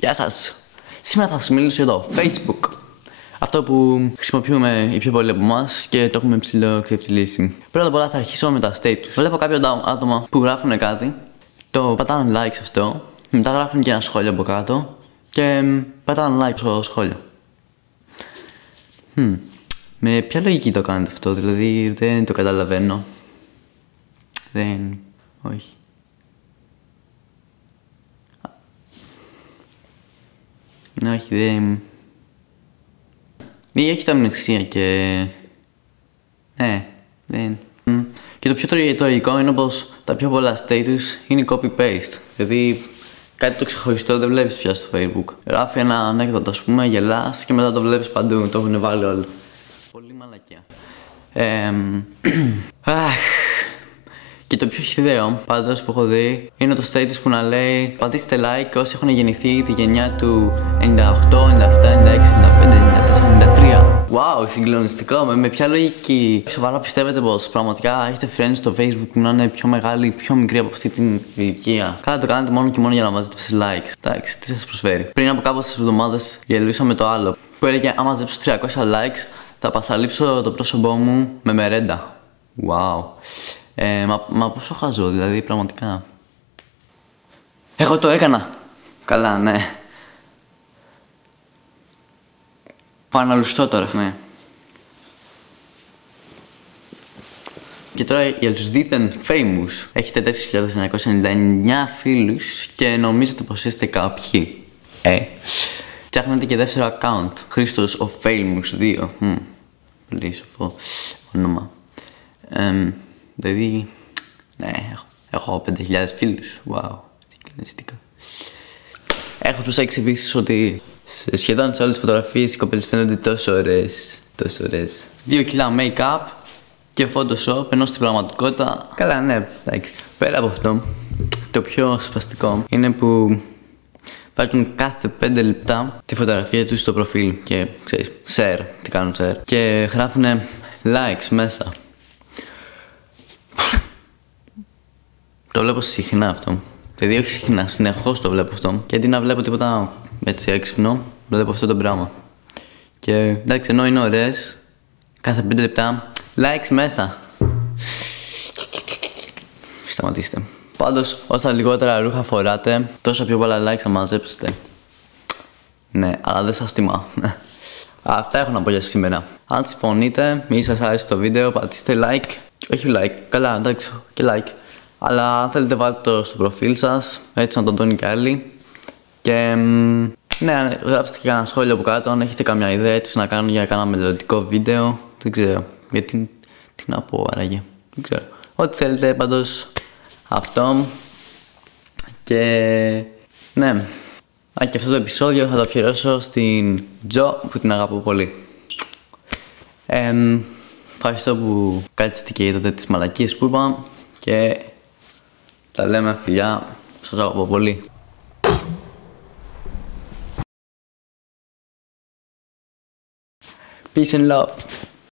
Γεια σας! Σήμερα θα σας μιλήσω για το Facebook. Αυτό που χρησιμοποιούμε οι πιο πολλοί από εμάς και το έχουμε ψηλό ξεφτυλίσει. Πρώτα απ' όλα θα αρχίσω με τα status. Βλέπω κάποια άτομα που γράφουν κάτι, το πατάνε like σε αυτό, μετά γράφουν και ένα σχόλιο από κάτω και πατάνε like στο σχόλιο. Με ποια λογική το κάνετε αυτό, δηλαδή δεν το καταλαβαίνω. Όχι. Ναι, όχι, δεν... Ή έχει τα αμνηξία και... Ναι, δεν... Και το πιο τραγικό είναι πως τα πιο πολλά status είναι copy-paste. Δηλαδή κάτι το ξεχωριστό δεν βλέπεις πια στο Facebook. Γράφει ένα ανέκδοτο, ας πούμε, γελάς και μετά το βλέπεις παντού, το έχουν βάλει όλοι. Πολύ μαλακιά. Και το πιο χυδαίο πάντως που έχω δει είναι το status που να λέει πατήστε like όσοι έχουν γεννηθεί τη γενιά του 98, 97, 96, 95, 94, 93. Wow, συγκλονιστικό. Με ποια λογική? Σοβαρά πιστεύετε πως πραγματικά έχετε friends στο Facebook που να είναι πιο μεγάλοι ή πιο μικροί από αυτή την ηλικία? Καλά, το κάνετε μόνο και μόνο για να μαζέψετε likes. Εντάξει, τι σας προσφέρει? Πριν από κάποιες εβδομάδες γελούσα με το άλλο που έλεγε άμα μαζέψω 300 likes θα πασαλείψω το πρόσωπό μου με μερέντα. Wow. Μα πόσο χαζό, δηλαδή, πραγματικά. Εγώ το έκανα. Καλά, ναι. Πάω να λουστώ τώρα. Ναι. Και τώρα για τους δίθεν famous. Έχετε 4.999 φίλους και νομίζετε πως είστε κάποιοι. Φτιάχνετε και δεύτερο account. Χρήστος ο famous 2. Πολύ σοφό όνομα. Δηλαδή, ναι, έχω 5.000 φίλους. Wow, συγκλονιστικά. Έχω προσέξει επίσης ότι σε σχεδόν σε όλες τις φωτογραφίες οι κοπέλες φαίνονται τόσο ωραίες. Τόσο ωραίες. 2 κιλά make-up και Photoshop, ενώ στην πραγματικότητα... Καλά, ναι, εντάξει. Πέρα από αυτό, το πιο σπαστικό είναι που βάζουν κάθε 5 λεπτά τη φωτογραφία τους στο προφίλ και, ξέρεις, share, τι κάνουν share. Και γράφουν likes μέσα. Το βλέπω συχνά αυτό. Δηλαδή, όχι συχνά, συνεχώς το βλέπω αυτό. Και αντί να βλέπω τίποτα έτσι έξυπνο, βλέπω αυτό το πράγμα. Και εντάξει, ενώ είναι ωραίες, κάθε 5 λεπτά, likes μέσα. Σταματήστε. Πάντως, όσα λιγότερα ρούχα φοράτε, τόσο πιο πολλά likes θα μαζέψετε. Ναι, αλλά δεν σας τιμά. Αυτά έχω να πω για σήμερα. Αν συμφωνείτε ή σας άρεσε το βίντεο, πατήστε like. Όχι like, καλά, εντάξει, και like. Αλλά αν θέλετε βάλτε το στο προφίλ σας, έτσι να τον δουν και άλλοι. Και ναι, γράψτε και ένα σχόλιο από κάτω αν έχετε καμιά ιδέα έτσι να κάνω για κάνα μελλοντικό βίντεο. Δεν ξέρω, γιατί, τι να πω άραγε, δεν ξέρω. Ό,τι θέλετε πάντως αυτό. Και ναι, και αυτό το επεισόδιο θα το αφιερώσω στην Τζο που την αγαπώ πολύ. Ευχαριστώ που κάτσετε και είδατε τις μαλακίες που είπα και τα λέμε, φιλιά, σας αγαπώ πολύ. Peace and love.